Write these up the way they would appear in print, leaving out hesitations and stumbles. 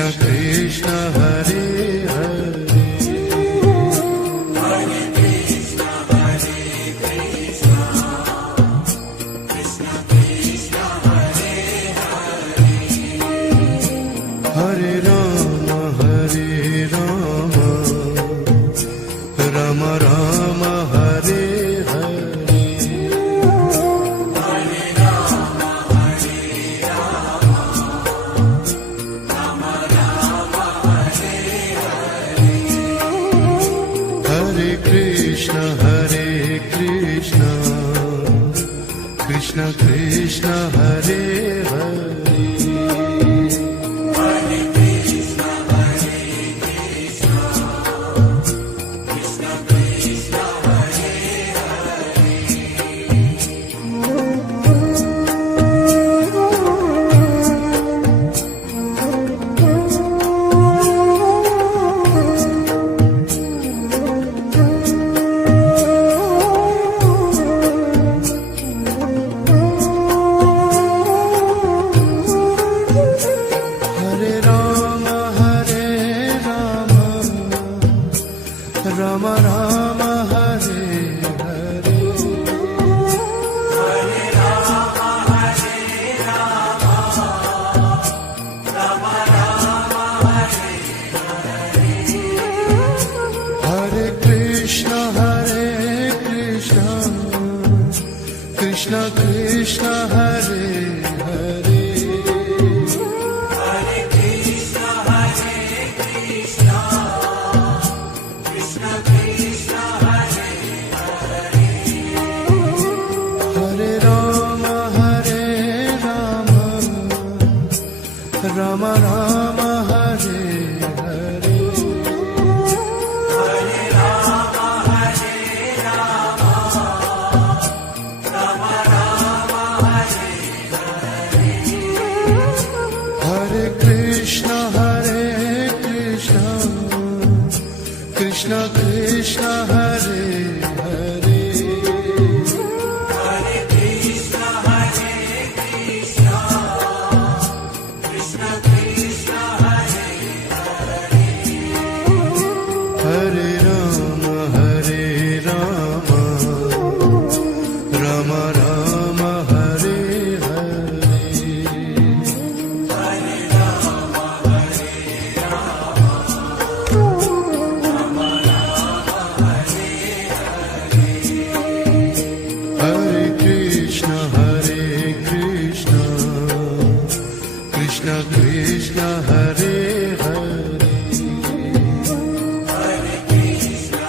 Krishna Krishna Hare Hare, Hare Krishna Krishna Krishna Hare Hare, Hare Rama Rama Rama Hare Hare, Hare Rama Rama Rama Hare Hare, Hare Krishna Krishna Krishna Hare Hare, Hare Krishna Krishna Krishna Hare Hare Rama Rama Rama Hare Hare, Hare Rama Rama Rama Hare Hare Krishna Krishna Krishna Hare Hare, Hare Krishna Krishna Krishna Hare Hare Rama Rama Rama Hare Hare, Hare Rama Rama Rama Hare Hare Krishna Krishna Krishna Hare Hare, Hare Krishna Krishna Krishna Hare Hare Rama Rama Rama Hare Hare, Hare Rama Hare Krishna Krishna Krishna Hare Hare, Hare Krishna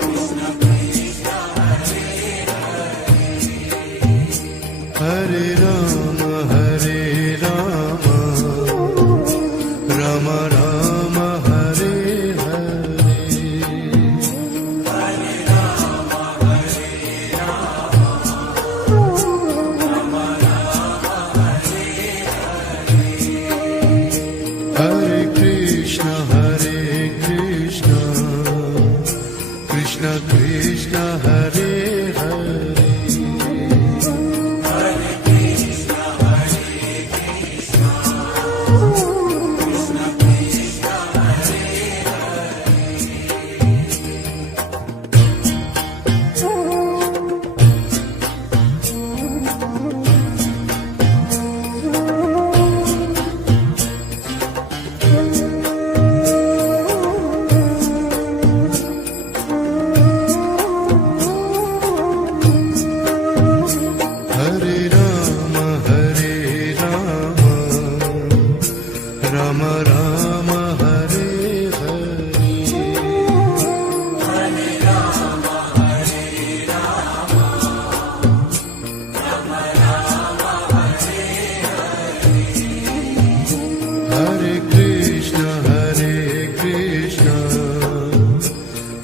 Krishna Krishna Hare Hare Rama Rama Rama Hare Hare, Hare Rama Hare Krishna Krishna Krishna Hare Hare, Hare Krishna Krishna Krishna Hare Hare Rama Rama Rama Hare Hare, Hare Rama Rama Rama Hare Hare Krishna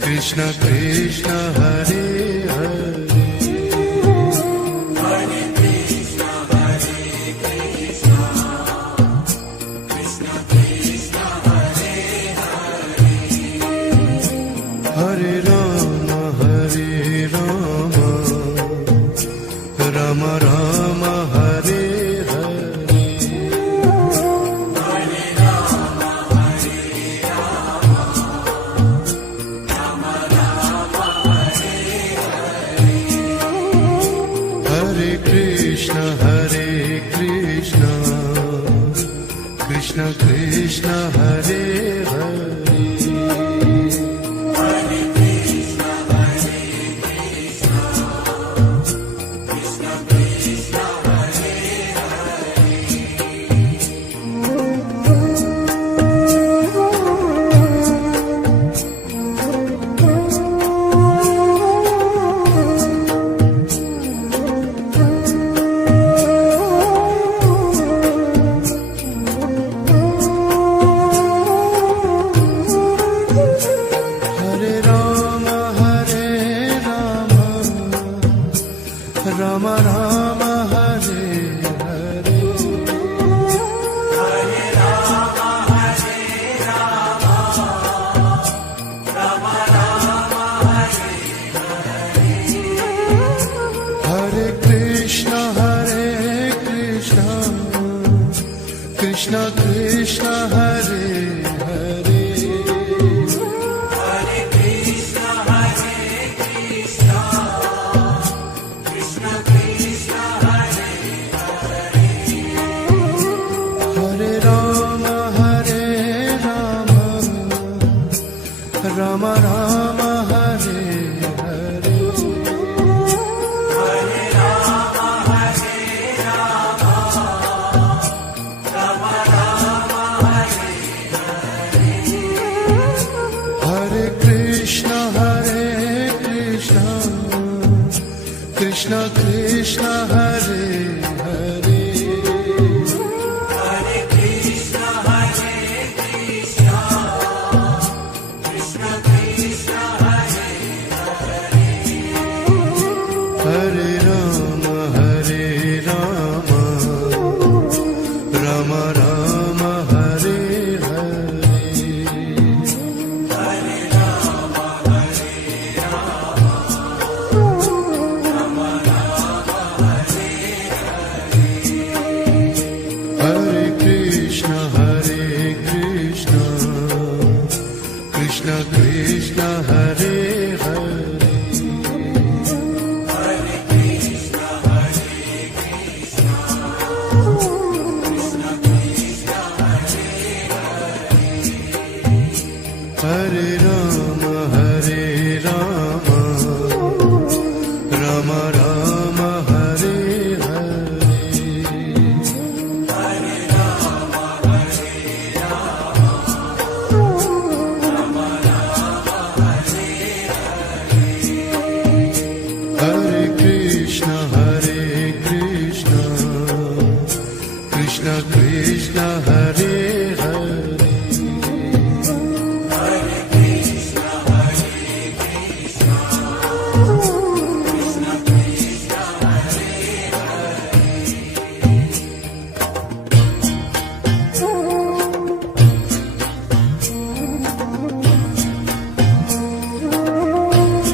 Krishna Krishna Hare Hare, Hare Krishna Krishna Krishna Hare Hare Rama Rama Rama Hare Hare, Krishna Krishna Hare Hare Hare Krishna, Hare Krishna, Krishna Krishna, Hare Hare Rama Hare Rama Rama Rama Hare Hare Hare Rama, Hare Rama, Rama Rama, Hare Hare Krishna Krishna Krishna Hare Hare Hare Krishna, Hare Krishna, Krishna Krishna, Hare Hare Rama Rama Rama Hare Hare Hare Rama, Hare Rama, Rama Rama, Hare Hare Krishna Krishna Krishna Hare Hare Hare Krishna, Hare Krishna, Krishna Krishna, Hare Hare Rama Rama Rama Hare Hare Hare Rama, Hare Rama, Rama Rama, Hare Hare Krishna Krishna Krishna Hare Hare Hare Krishna, Hare Krishna, Krishna Krishna, Hare Hare Rama Rama Rama Hare Hare Hare Rama, Hare Rama, Rama Rama, Hare Hare Krishna Krishna Krishna Hare Hare Hare Krishna, Hare Krishna, Krishna Krishna, Hare Hare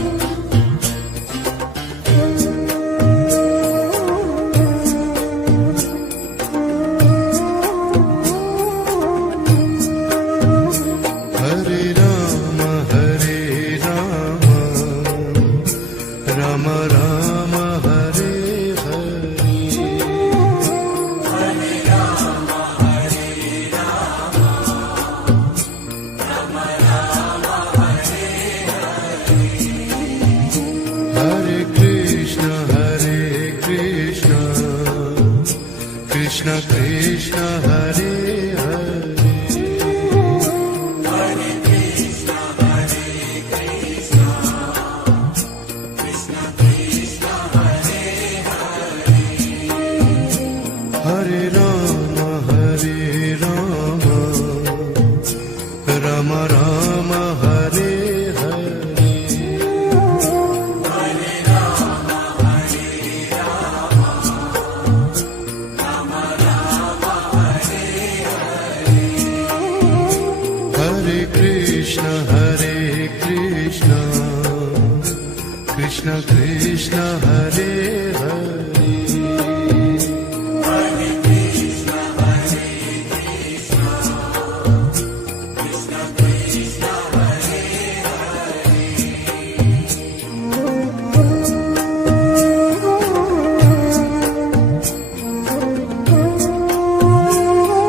Rama Rama Rama Hare Hare Hare Rama, Hare Rama, Rama Rama, Hare Hare Krishna Krishna Krishna Hare Hare Hare Krishna, Hare Krishna, Krishna Krishna, Hare Hare Rama Rama Rama Hare Hare Hare Rama, Hare Rama, Rama Rama, Hare Hare Krishna Krishna Krishna Hare Hare Hare Krishna, Hare Krishna, Krishna Krishna, Hare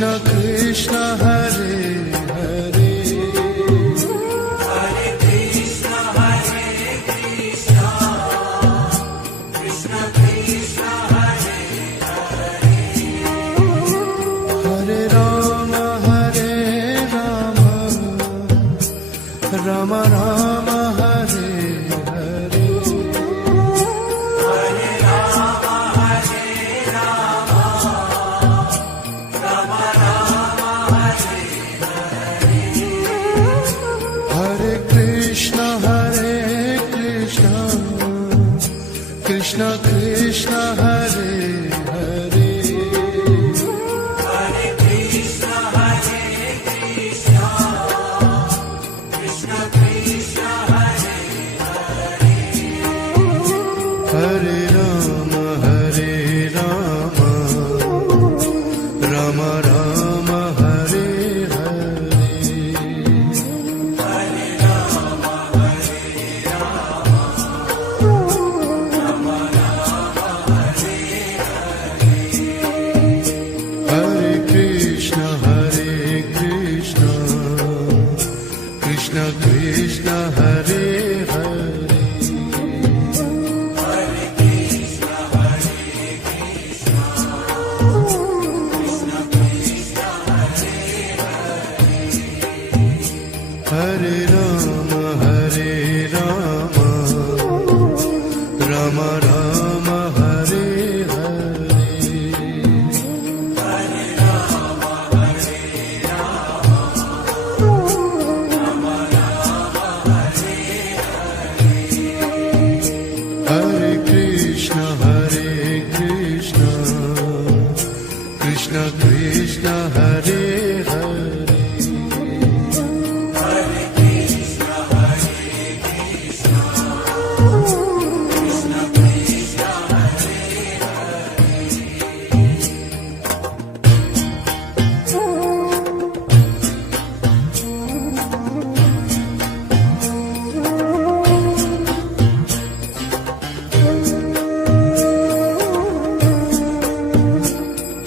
Krishna Krishna Hare Hare Hare Krishna Hare Krishna Krishna Krishna Hare Hare Rama Hare Rama Rama Rama Hare Hare Hare Rama Hare Rama Rama Rama Hare Hare Krishna Krishna Krishna Hare Hare Hare Krishna Hare Krishna Krishna Krishna Hare Hare Rama Rama Rama Hare Hare Hare Rama Hare Rama Rama Rama Hare Hare Krishna Krishna Krishna Hare Hare Hare Krishna Hare Krishna Krishna Krishna Hare Hare Rama Rama Rama Hare Hare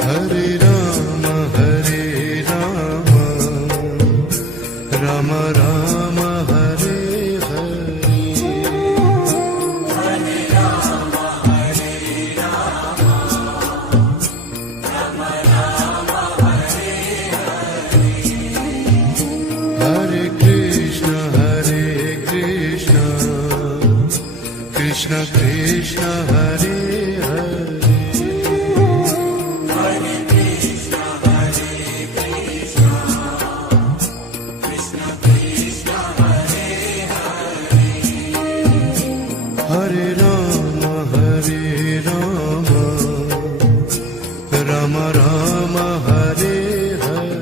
Hare Rama Hare Rama Rama Rama Hare Hare Krishna Krishna Krishna Hare Hare Hare Krishna Hare Krishna Krishna Krishna Hare Hare Rama Rama Rama Hare Hare Hare Rama Hare Rama Rama Rama Hare Hare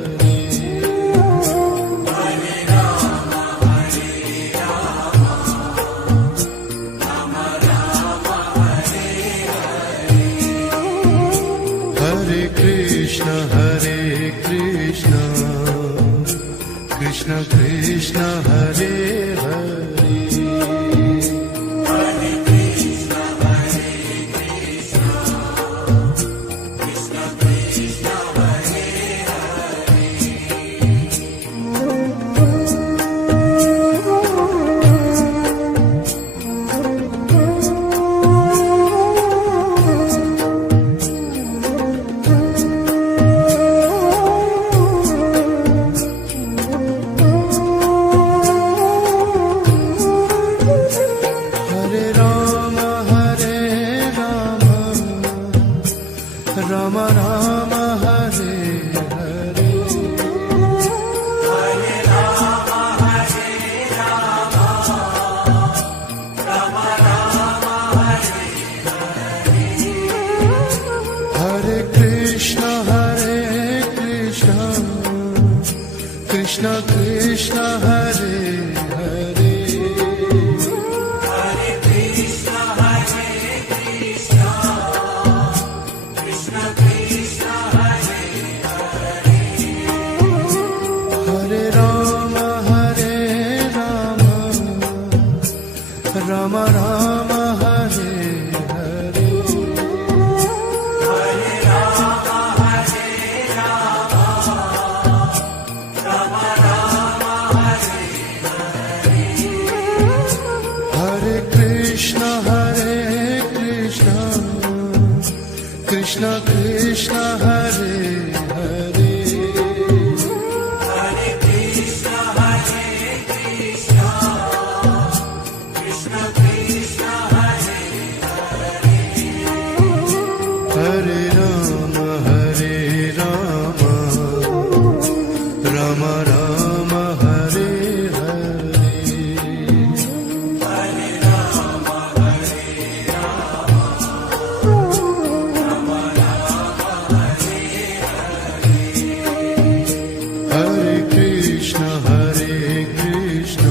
Krishna Krishna Krishna Hare Hare Hare Krishna Hare Krishna Krishna Krishna Hare Hare Rama Rama Rama Hare Hare Hare Rama Hare Rama Rama Rama Hare Hare Krishna Krishna Krishna Hare Hare Hare Krishna Hare Krishna Krishna Krishna Hare Hare Rama Rama Rama Hare Hare Hare Rama Hare Rama Rama Rama Hare Hare Krishna Krishna Krishna Hare Hare Hare Krishna Hare Krishna Krishna Krishna Hare Hare Rama Rama Rama Hare Hare Krishna Hare Krishna Krishna Krishna Hare Hare Hare Krishna, Hare Krishna, Krishna Krishna, Hare Hare Ram Ram Ram Hare Hare Hare Rama, Hare Hare Krishna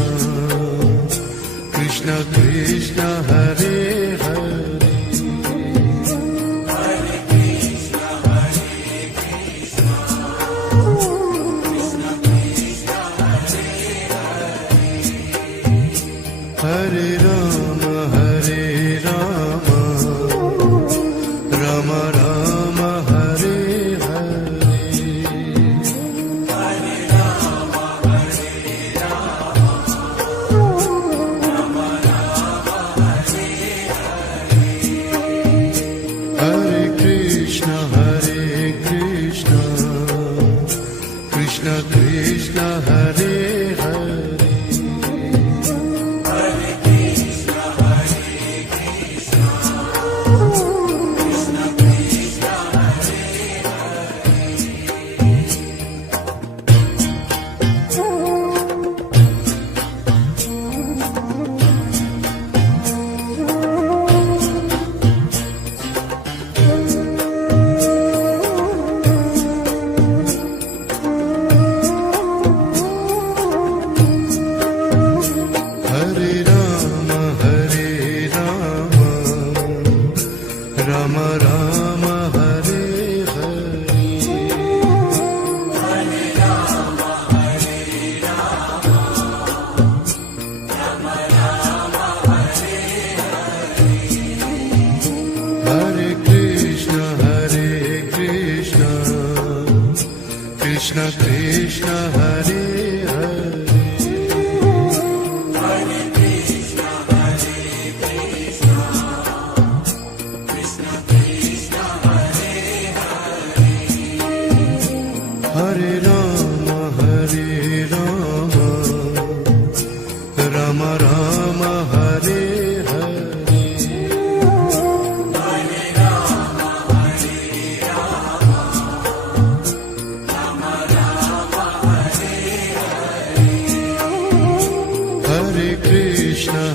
Krishna Krishna Hare Hare Hare Krishna, Hare Krishna, Krishna Krishna, Hare Hare Ram Ram Ram Hare Hare Hare Rama, Hare Hare Krishna Krishna Krishna Hare Hare Hare Krishna, Hare Krishna, Krishna Krishna, Hare Hare Ram Ram Ram Hare Hare Hare Krishna Krishna Krishna Hare Hare Hare Krishna, Hare Krishna, Krishna Krishna, Hare Hare Ram Ram Ram Hare Hare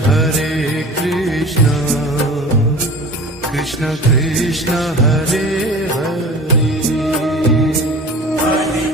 Hare Krishna Krishna Krishna Hare Hare Hare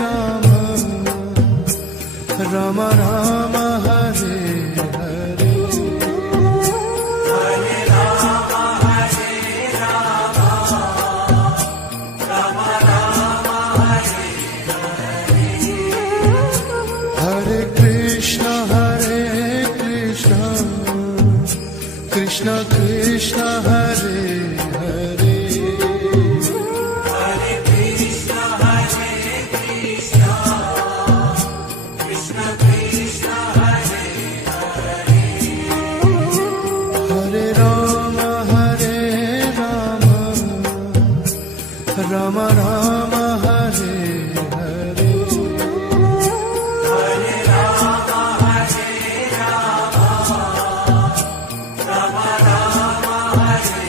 Ram Ram Ram Hare Hare Hare Krishna Krishna Krishna Hare Hare Hare Krishna, Hare Krishna, Krishna Krishna, Hare Hare Ram Ram Ram Hare Hare Hare Rama, Hare Rama, Rama Rama, Hare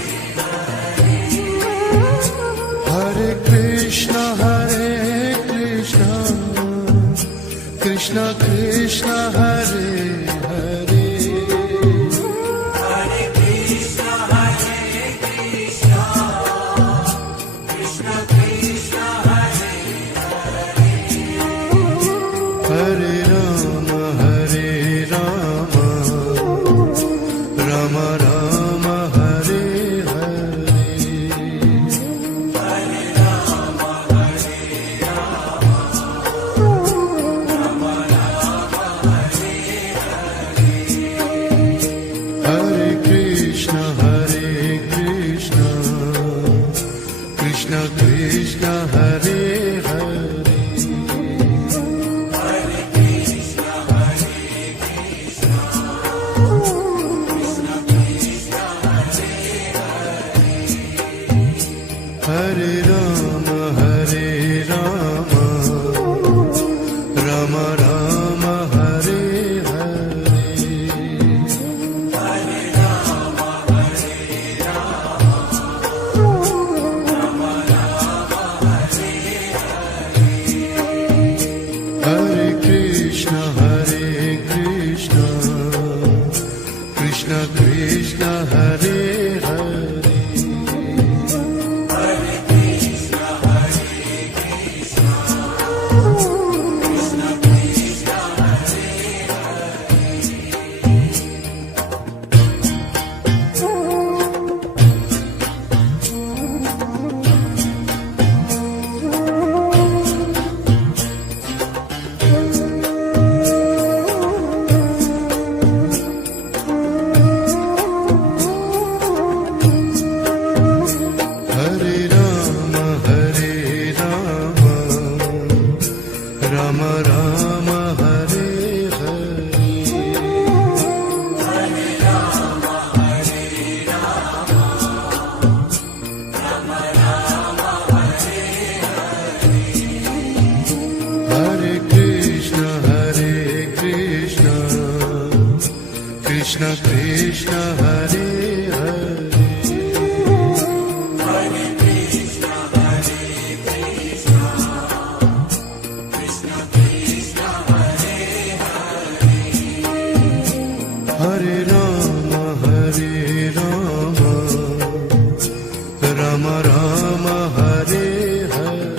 Krishna Krishna Hare Hare Krishna Krishna Hare Hare Hare Rama Hare Rama Rama Rama Hare Hare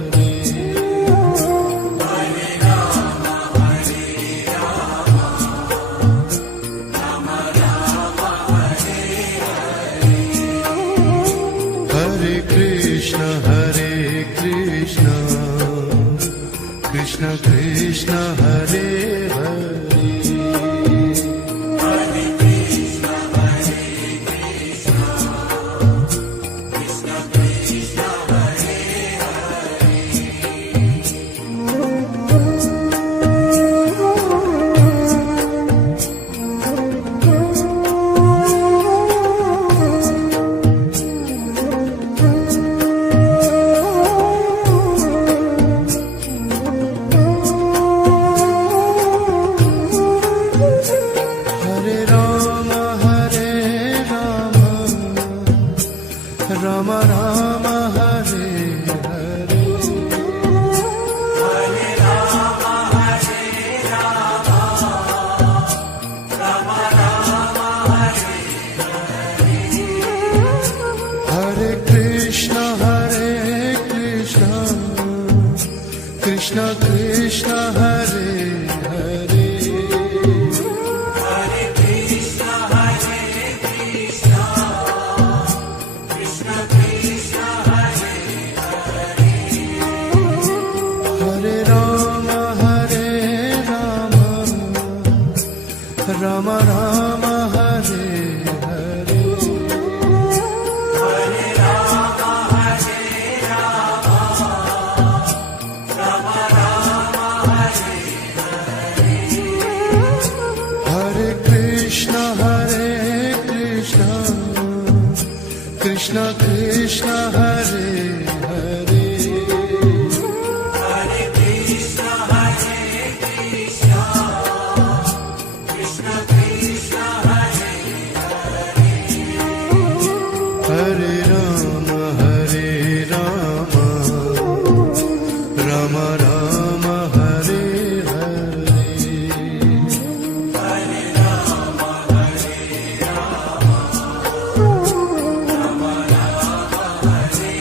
Hare Krishna Krishna Krishna Hare Hare Rama Rama Hare Hare Hare Rama Hare Rama Rama Rama Hare Hare Krishna Krishna Krishna Hare Hare Hare Krishna Krishna Krishna Krishna Hare Hare Rama Rama Rama Hare Hare Hare Rama Hare Rama Rama Rama Hare Hare Krishna Krishna Krishna Hare Hare Hare Krishna Krishna Krishna Krishna Hare Hare Rama Rama Rama Hare Hare Hare Rama Hare Rama Rama Rama Hare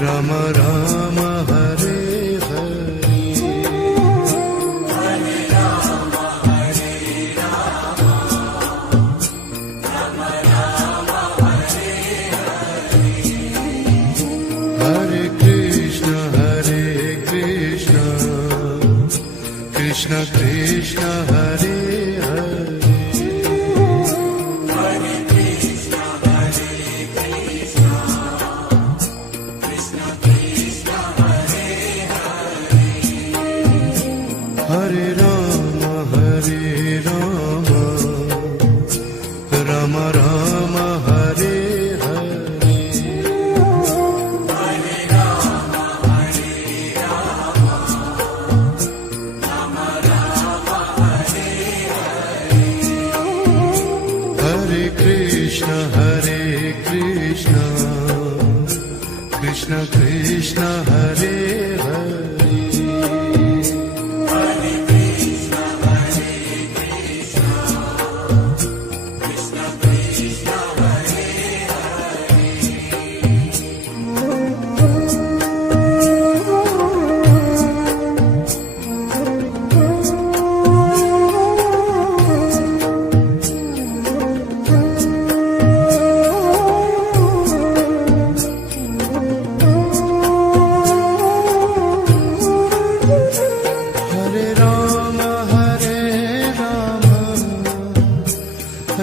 Ram Ram Hare Hare Hare Krishna Krishna Krishna Hare Hare Hare Ram Ram Ram Hare Hare Hare Krishna Krishna Krishna Hare Hare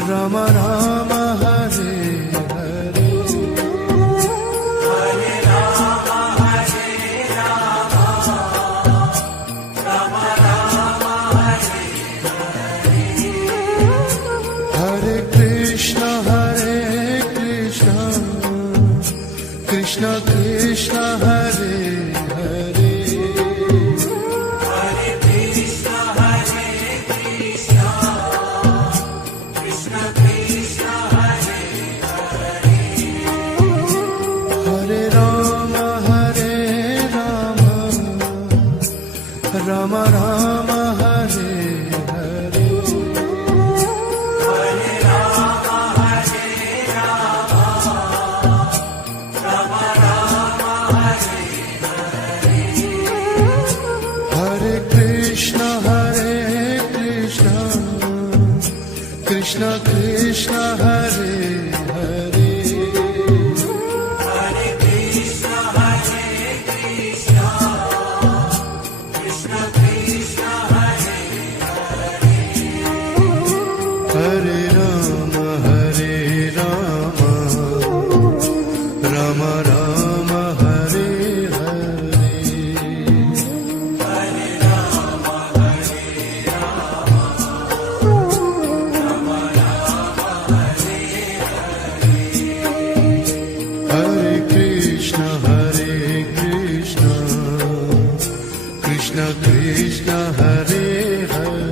Ram Ram Hare Hare Hare Krishna Krishna Krishna Hare Hare Hare Ram Ram Ram Hare Hare Hare Krishna Krishna Krishna Hare Hare Hare Ram Ram Ram Hare Hare Hare Krishna Krishna Krishna Hare Hare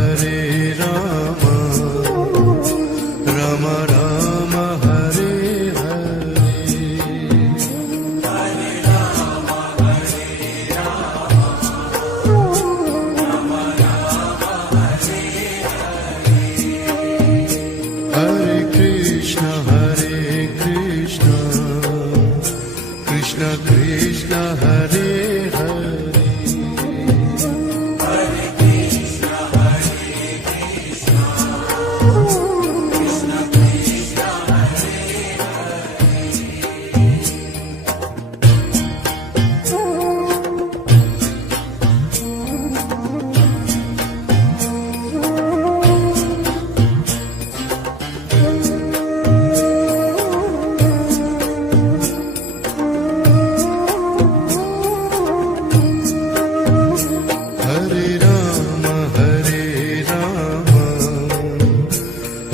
Hare Ram Ram Ram Hare Hare Hare Krishna Krishna Krishna Hare Hare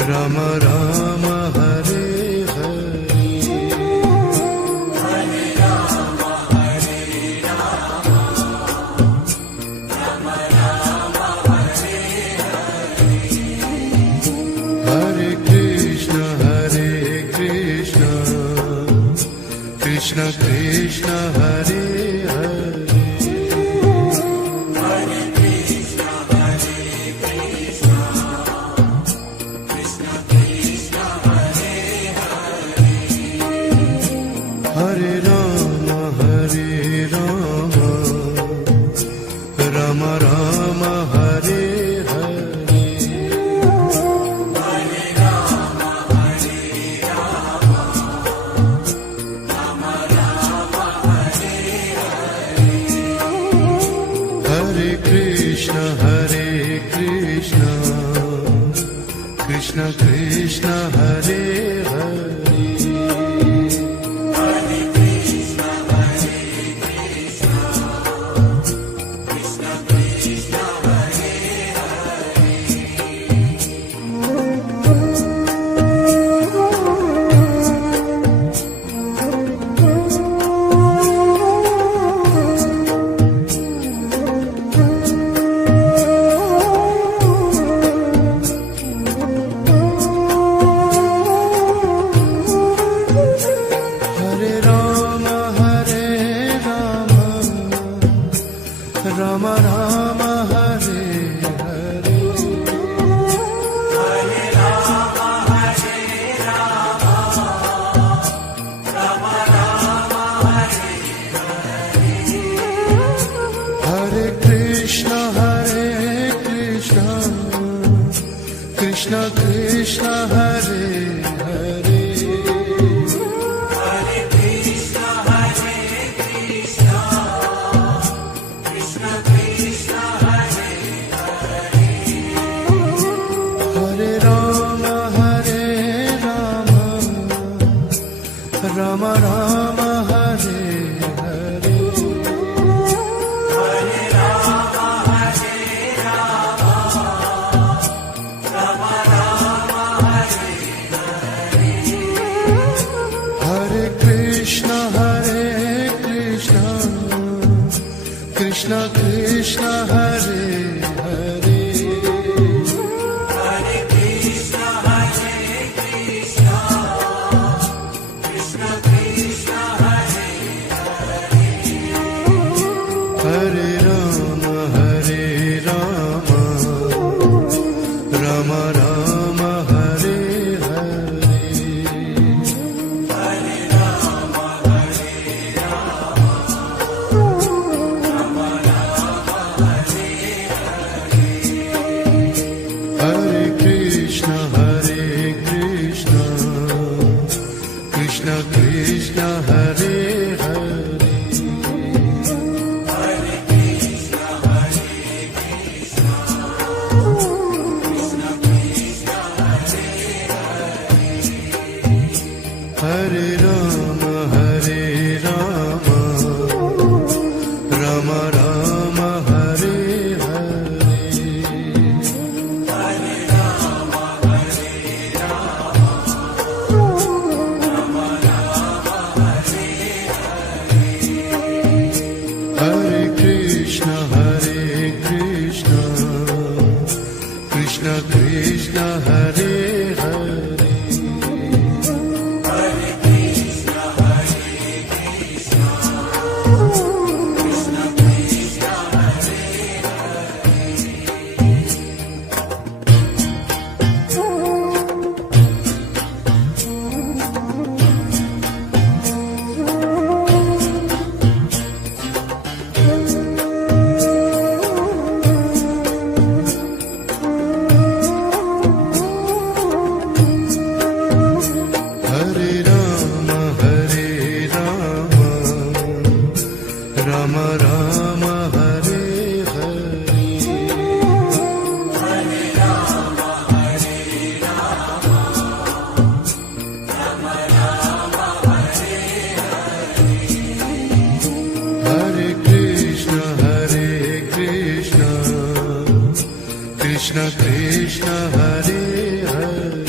Ram Ram Hare Hare Hare Krishna Krishna Krishna Hare Hare Krishna Krishna Hare Hare Hare Krishna, Hare Krishna, Krishna Krishna, Hare Hare, Hare Rama Hare Rama Rama Rama Hare Hare Hare Rama, Hare Rama, Rama Rama, Hare Hare Krishna Krishna Krishna Hare Hare Hare Krishna, Hare Krishna, Krishna Krishna, Hare Hare Rama Rama Rama Hare Hare Hare Rama, Hare Rama, Rama Rama, Hare Hare Krishna Krishna Krishna Hare Hare Hare Krishna, Hare Krishna, Krishna Krishna, Hare Rama Rama Rama Hare Hare Hare Rama, Hare Rama, Rama Rama, Hare Hare Krishna Krishna Krishna Hare Hare Hare Krishna, Hare Krishna, Krishna Krishna, Hare Hare Rama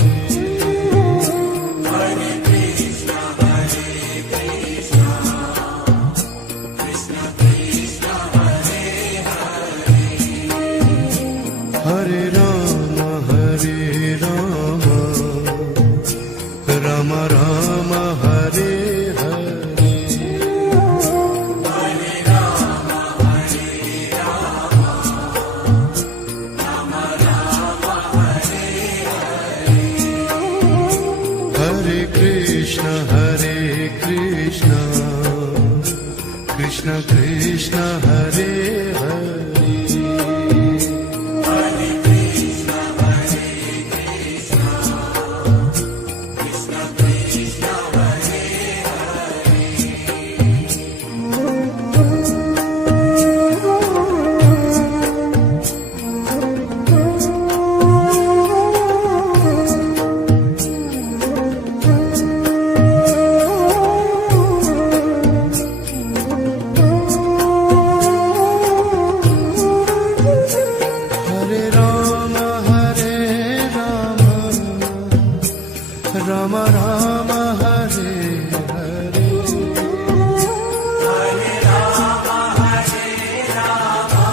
Rama Rama Hare Hare Hare Rama, Hare Rama, Rama Rama, Hare Hare Krishna Krishna Krishna Hare Hare Hare Krishna, Hare Krishna, Krishna Krishna, Hare Hare Rama Rama Rama Hare Hare Hare Rama, Hare Rama, Rama Rama, Hare Hare Krishna Krishna Krishna Hare Hare Hare Krishna, Hare Krishna, Krishna Krishna, Hare Hare Rama Rama Rama Hare Hare Hare Rama, Hare Rama,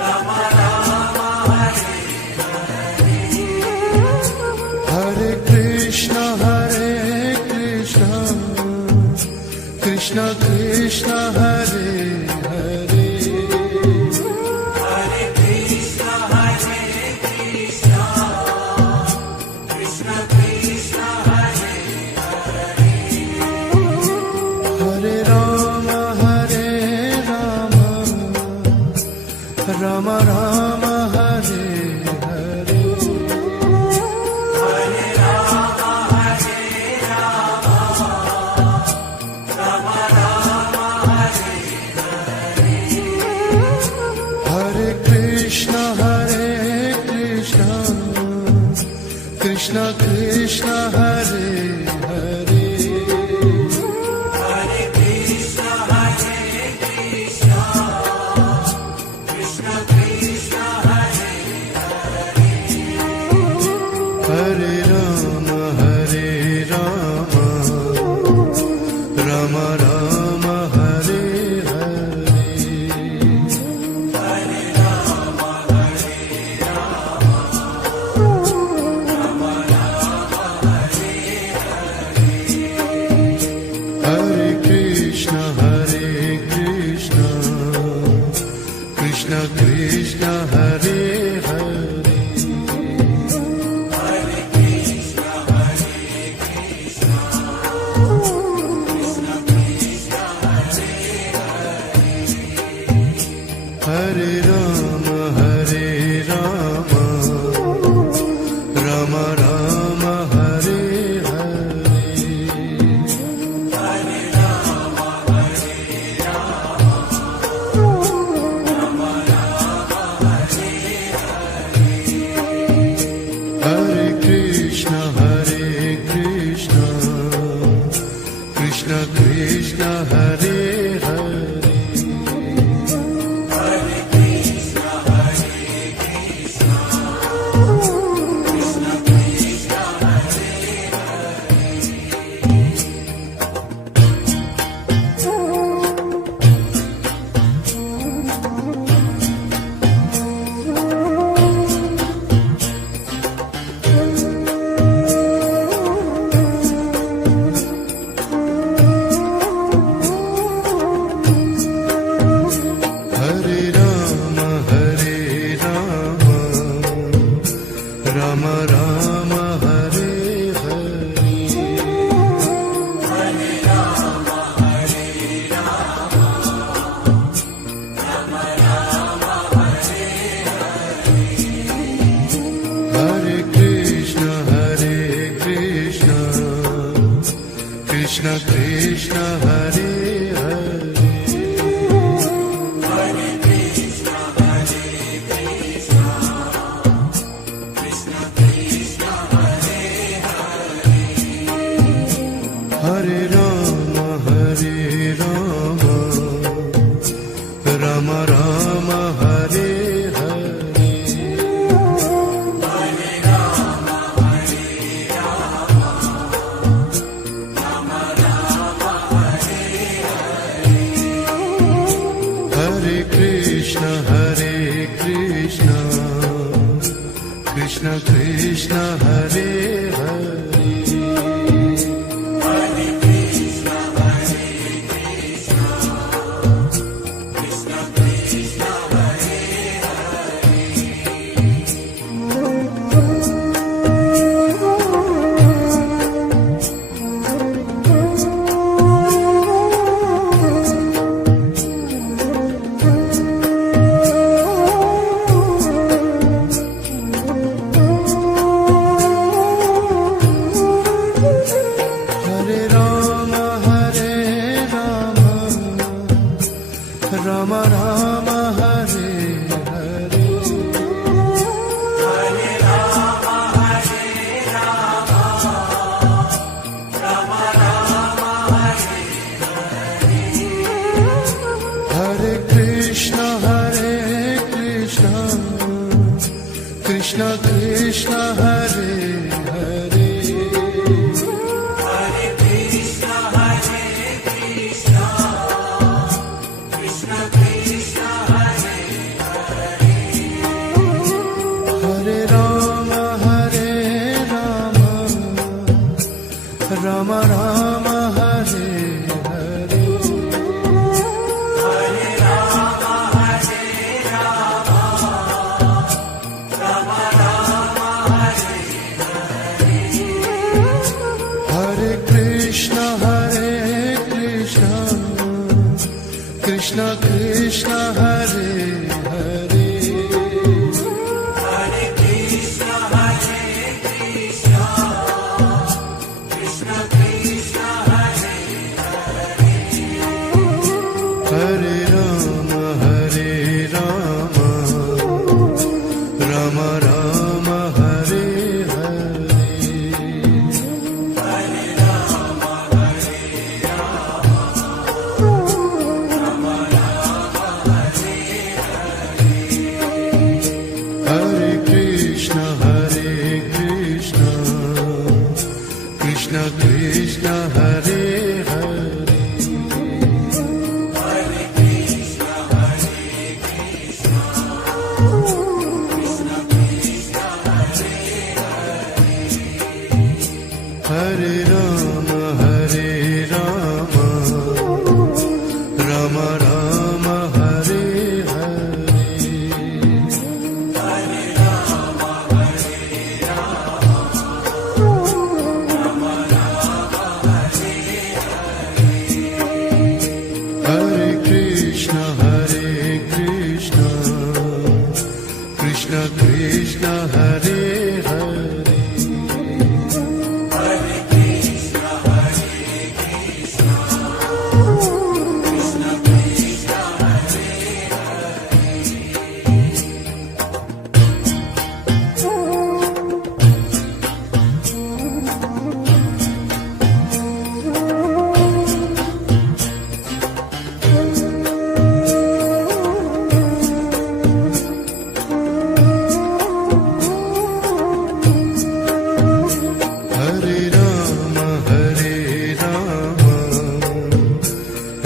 Rama Rama, Hare Hare Krishna Krishna Krishna Hare Hare Hare Krishna, Hare Krishna, Krishna Krishna, Hare Hare Rama Rama Rama Hare Hare Krishna Krishna Hare Hare Hare Krishna, Hare Krishna, Krishna Krishna, Hare Hare Rama Hare Rama Rama Rama Hare Hare Hare Rama, Hare Rama, Rama Rama, Hare Hare Krishna Krishna Krishna Hare Hare Hare Krishna, Hare Krishna, Krishna Krishna, Hare Rama Hare Rama Rama Rama Hare Hare Hare Rama, Hare Rama, Rama Rama, Hare Hare Krishna Krishna Krishna Hare Hare Hare Krishna, Hare Krishna, Krishna Krishna, Hare Hare Rama Rama Rama Hare Hare Hare Rama, Hare Rama, Rama Rama, Hare Hare Krishna Krishna Krishna Hare Hare Hare Krishna, Hare Krishna, Krishna Krishna, Hare Hare Rama Rama Rama Hare Hare Hare Rama, Hare Rama, Rama Rama, Hare Hare Krishna Krishna Krishna Hare Hare Hare Krishna, Hare Krishna, Krishna Krishna, Hare Hare Rama Rama Rama Hare Hare Hare Rama, Hare Rama, Rama Rama, Hare Hare Krishna Krishna Krishna Hare Hare Hare Krishna, Hare Krishna, Krishna Krishna, Hare Hare Rama Rama Rama Hare Hare Hare Rama, Hare Rama, Rama Rama, Hare Hare Krishna Krishna Krishna Hare Hare Hare Krishna, Hare Krishna, Krishna Krishna, Hare Hare Rama Rama Rama Hare Hare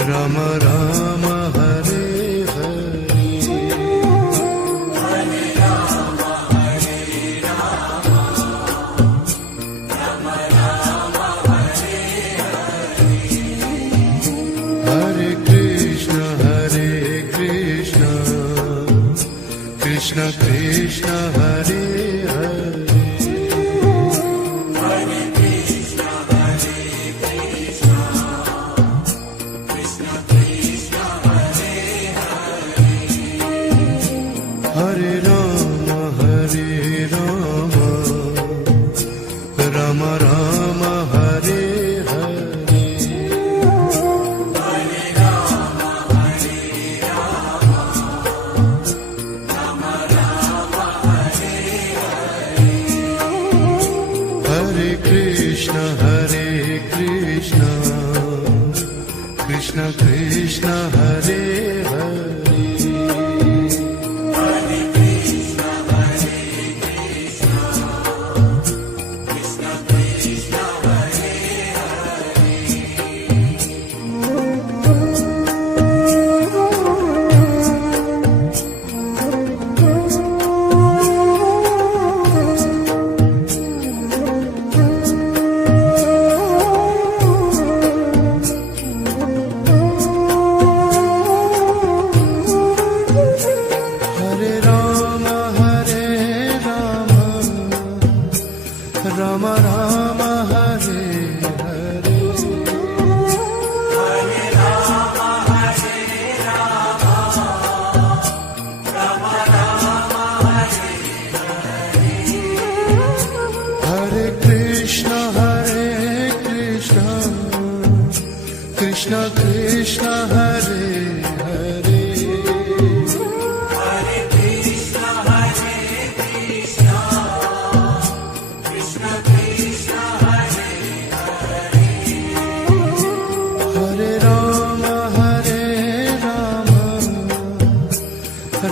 Ram Ram Hare Hare Hare Krishna Krishna Krishna Hare Hare Hare Ram Ram Ram Hare Hare Hare Krishna Krishna Krishna Hare Hare Hare Ram Ram Ram Hare Hare Hare Krishna Krishna Krishna Hare Hare Hare Ram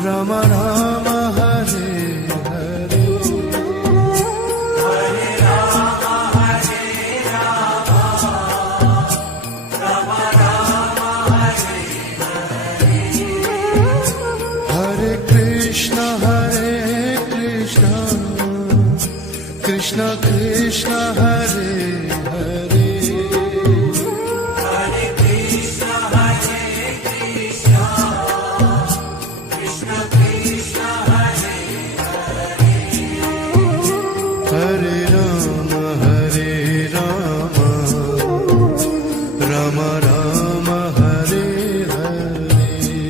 Ram Ram Hare Hare Hare Krishna Krishna Krishna Hare Hare Hare Ram Ram Ram Hare Hare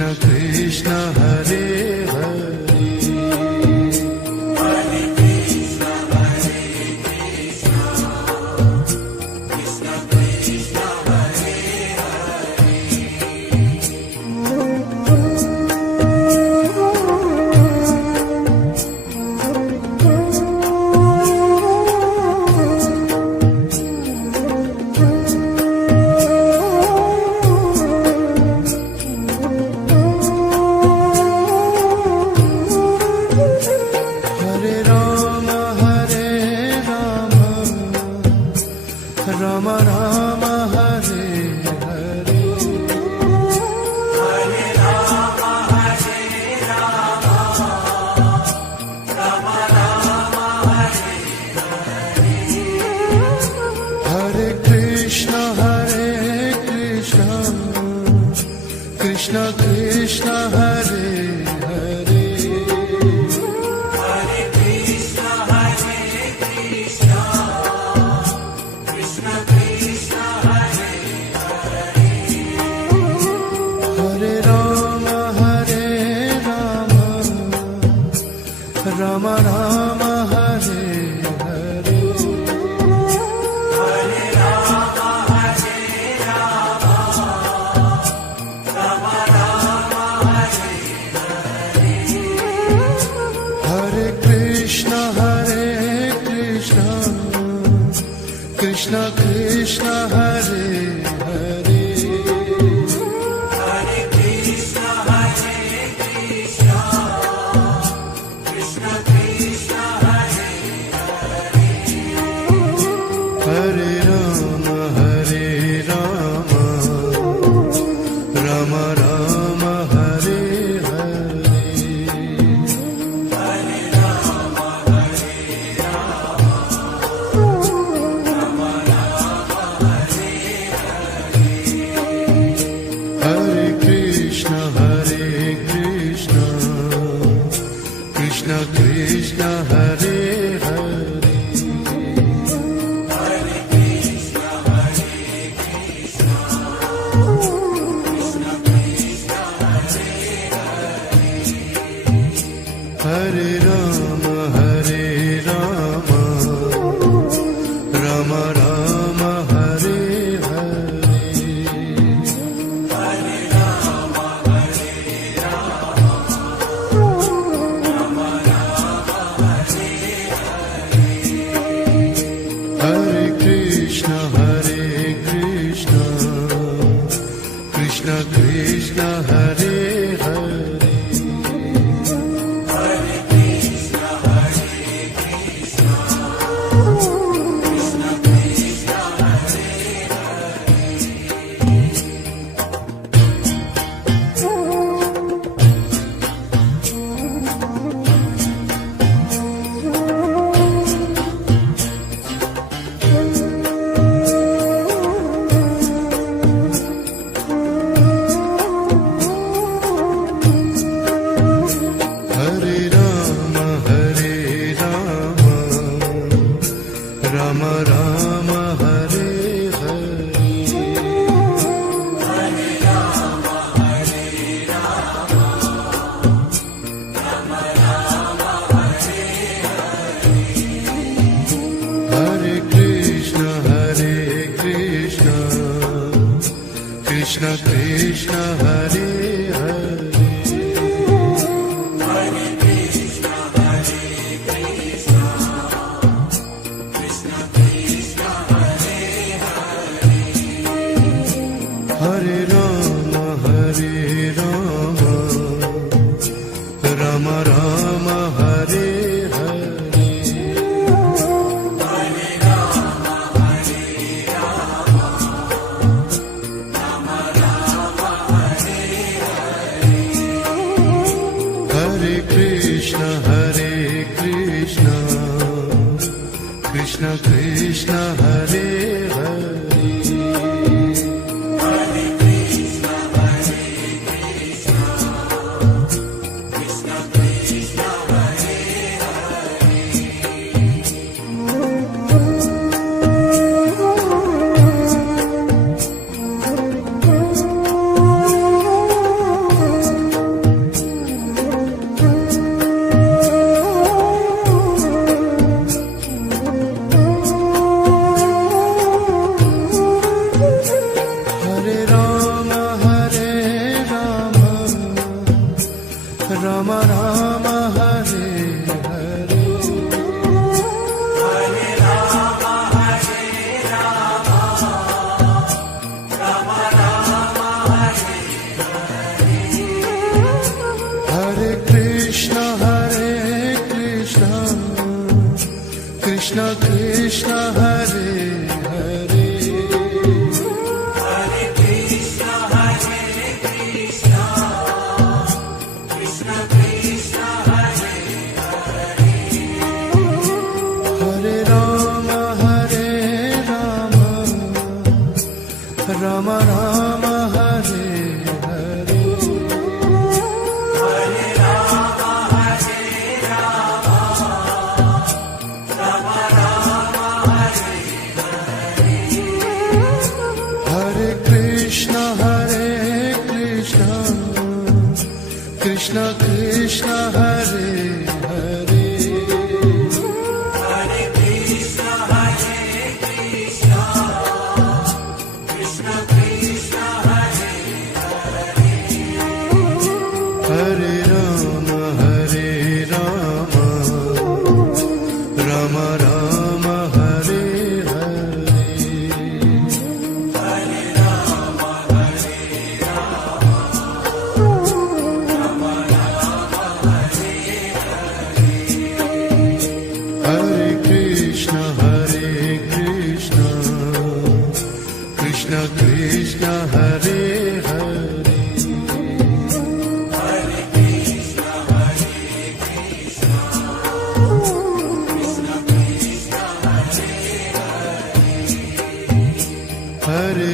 Krishna Krishna Hare Hare Hare Rama Hare Rama Rama Rama Hare Hare Hare Krishna Krishna Krishna Hare Hare Hare Rama Hare Rama Rama Rama Hare Hare Hare Krishna Krishna Krishna Hare Hare Hare Rama Hare Rama Rama Rama Hare Hare Hare Krishna Krishna Krishna Hare Hare Hare Rama Hare Rama Rama Rama Hare Hare Hare Krishna Krishna Krishna Hare Hare Hare Rama Hare Rama Rama Rama Hare Hare Hare Krishna Krishna Krishna Hare Hare Hare Rama Hare Rama Rama Rama Hare Hare Hare Ram Ram Hare Hare Hare Ram Hare Ram Ram Ram Hare Hare Krishna Krishna Krishna Hare Hare Hare Krishna Krishna Krishna Hare Hare Ram Ram Ram Hare Hare Hare Ram Hare Ram Ram Ram Hare Hare Krishna Krishna Krishna Hare Hare Hare Krishna Krishna Krishna Hare Hare